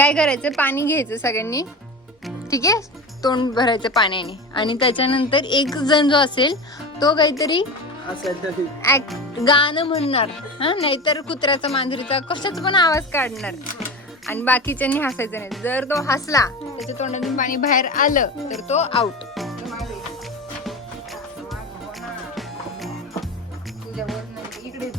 काय करायचं, पाणी घ्यायचं सगळ्यांनी, ठीक आहे, तोंड भरायचं पाण्याने, आणि त्याच्यानंतर एक जण जो असेल तो काहीतरी गाणं म्हणणार, हा, नाहीतर कुत्र्याचा, मांजरीचा, कशाचा पण आवाज काढणार, आणि बाकीच्यांनी हसायचं नाही. जर तो हसला, त्याच्या तोंडातून पाणी बाहेर आलं तर तो आउट. इकडे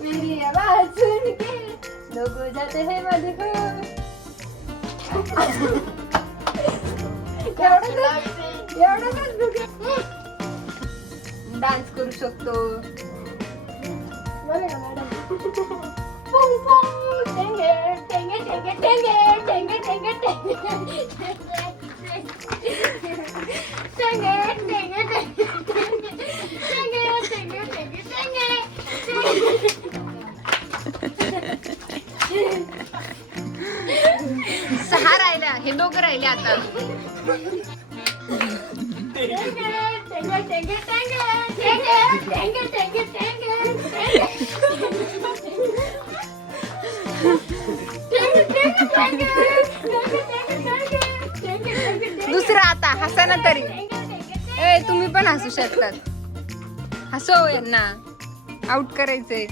मेरी आवाज सुन के लोग जाते हैं मजबूर. डान्स करू शकतो. सहा राहिल्या, हे दोघं राहिले आता. दुसरा आता हसा ना तरी. ए तुम्ही पण हसू शकतात. हसव यांना, आउट करायचंय.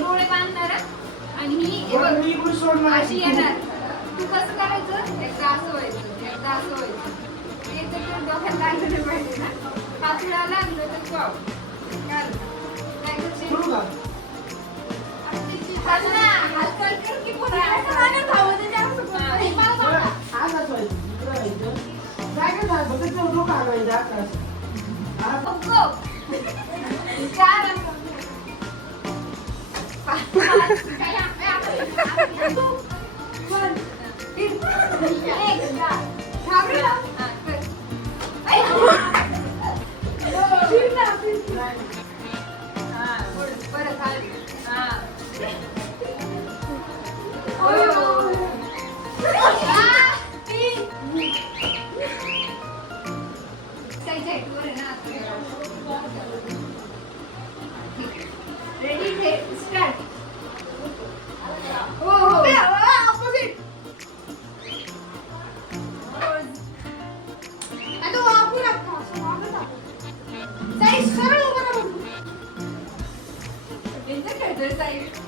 डोळे बांधणार आणि ही अशी येणार. तू कसं करायचं, एकदा असं व्हायचं, एकदा असं व्हायचं. हे तर डोक्यात लागलं नाही पाहिजे ना. हातला लागलं तर पाव काय करशील हालचाल कर की पुन्हा धावत घाबरला हा परत खाली हा रेडी स्टार्ट हो ऑपोजिट आता वापरू नका असं वागता साईड सरळ उभा राहा त्यांचं खेळतोय साईड